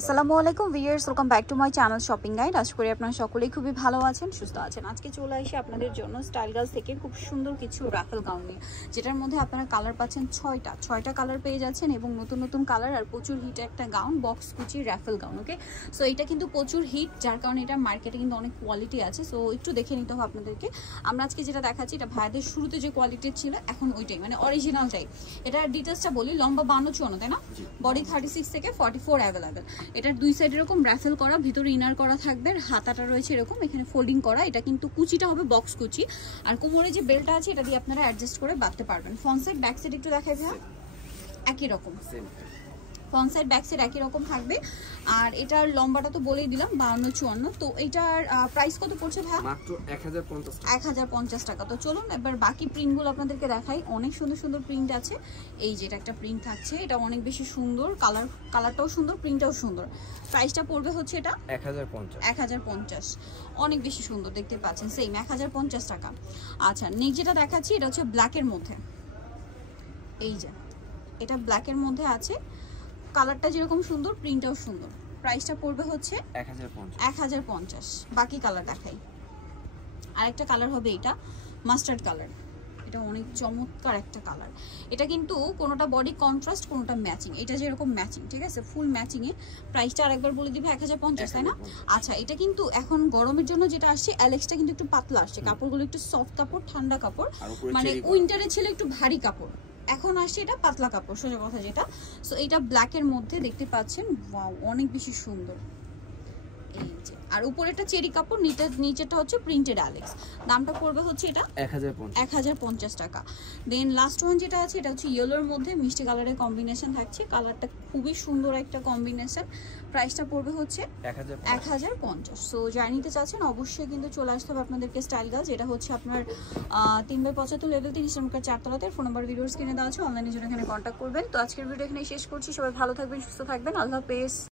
আসসালামু আলাইকুম viewers, welcome back to my channel shopping guide. আশা করি আপনারা সকলেই খুবই ভালো আছেন, সুস্থ আছেন। আজকে চলে আসি আপনাদের জন্য স্টাইল গার্লস থেকে খুব সুন্দর কিছু রাফেল গাউন নিয়ে, যেটার মধ্যে আপনারা কালার পাচ্ছেন ছয়টা কালার পেয়ে যাচ্ছেন এবং নতুন নতুন কালার আর প্রচুর হিট একটা গাউন, বক্স কুচি রাফেল গাউন। ওকে, সো এটা কিন্তু প্রচুর হিট, যার কারণে এটা মার্কেটে কিন্তু অনেক কোয়ালিটি আছে। সো একটু দেখে নিতে হবে আপনাদেরকে। আমরা আজকে যেটা দেখাচ্ছি এটা ভাইদের শুরুতে যে কোয়ালিটি ছিল এখন ওইটাই, মানে অরিজিনালটাই। এটার ডিটেলসটা বলি, লম্বা 52-54, তাই না? বডি 36 থেকে 44 অ্যাভেলেবেল। এটার দুই সাইড এরকম রাফেল করা, ভিতরে ইনার করা থাকবে, হাতাটা রয়েছে এরকম, এখানে ফোল্ডিং করা। এটা কিন্তু কুচিটা হবে বক্স কুচি, আর কোমরে যে বেল্টটা আছে এটা দিয়ে আপনারা অ্যাডজাস্ট করে বাঁধতে পারবেন। ফ্রন্ট সাইড ব্যাক সাইড একটু দেখাই ভাই, একই রকম ফ্রন্ট সাইড ব্যাক সাইড একই রকম থাকবে। আর এটার লম্বাটা তো বলেই দিলাম 52-54। তো এটার প্রাইস কত পড়ছে ভাই? মাত্র 1050 টাকা। তো চলুন এবার বাকি প্রিন্টগুলো আপনাদেরকে দেখাই। অনেক সুন্দর সুন্দর প্রিন্ট আছে। এই যেটা একটা প্রিন্ট থাকছে, এটা অনেক বেশি সুন্দর, কালারটাও সুন্দর, প্রিন্টটাও সুন্দর। প্রাইসটা পড়বে হচ্ছে এটা 1050, অনেক বেশি সুন্দর দেখতে পাচ্ছেন, সেম 1050 টাকা। আচ্ছা, নেক্সট যেটা দেখাচ্ছি এটা হচ্ছে ব্ল্যাকের মধ্যে। এই যে এটা ব্ল্যাকের মধ্যে আছে, কালারটা যেরকম সুন্দর, প্রিন্টটাও সুন্দর। প্রাইসটা পড়বে হচ্ছে 1050। বাকি কালার দেখাই। আরেকটা কালার হবে এটা মাস্টার্ড কালার, এটা অনেক চমৎকার একটা কালার। এটা কিন্তু কোনোটা বডি কন্ট্রাস্ট, কোনোটা ম্যাচিং। এটা যেরকম ম্যাচিং, ঠিক আছে, ফুল ম্যাচিং এ। প্রাইসটা আরেকবার বলে দিবে 1050, তাই না? আচ্ছা, এটা কিন্তু এখন গরমের জন্য যেটা আসছে অ্যালেক্সটা কিন্তু একটু পাতলা আসছে, কাপড়গুলো একটু সফট কাপড়, ঠান্ডা কাপড়, মানে উইন্টারে ছিল একটু ভারী কাপড়। এখন আসছে এটা পাতলা কাপড়, সোজা কথা যেটা। সো এটা ব্ল্যাকের মধ্যে দেখতে পাচ্ছেন, ওয়াও অনেক বেশি সুন্দর। এই যে, আর উপরেটা চেরি কাপড়, নিচেটা হচ্ছে প্রিন্টেড অ্যালেক্স। দামটা পড়বে হচ্ছে এটা 1050 টাকা। দেন লাস্ট ওয়ান যেটা আছে এটা হচ্ছে ইয়েলোর মধ্যে মিষ্টি কালারের কম্বিনেশন থাকছে, কালারটা খুবই সুন্দর একটা কম্বিনেশন। প্রাইসটা পড়বে হচ্ছে 1050। সো যারা নিতে চাচ্ছেন অবশ্যই কিন্তু চলে আসতে হবে আপনাদেরকে স্টাইল গার্লস। এটা হচ্ছে আপনার 3/75 লেভেল 3 ইসলামকার 4 তলাতে। ফোন নাম্বার ভিডিওস কিনে দেওয়া আছে, অনলাইনে জন্য এখানে কন্ট্যাক্ট করবেন। তো আজকের ভিডিও এখানে শেষ করছি। সবাই ভালো থাকবেন, সুস্থ থাকবেন, আল্লাহ হাফেজ।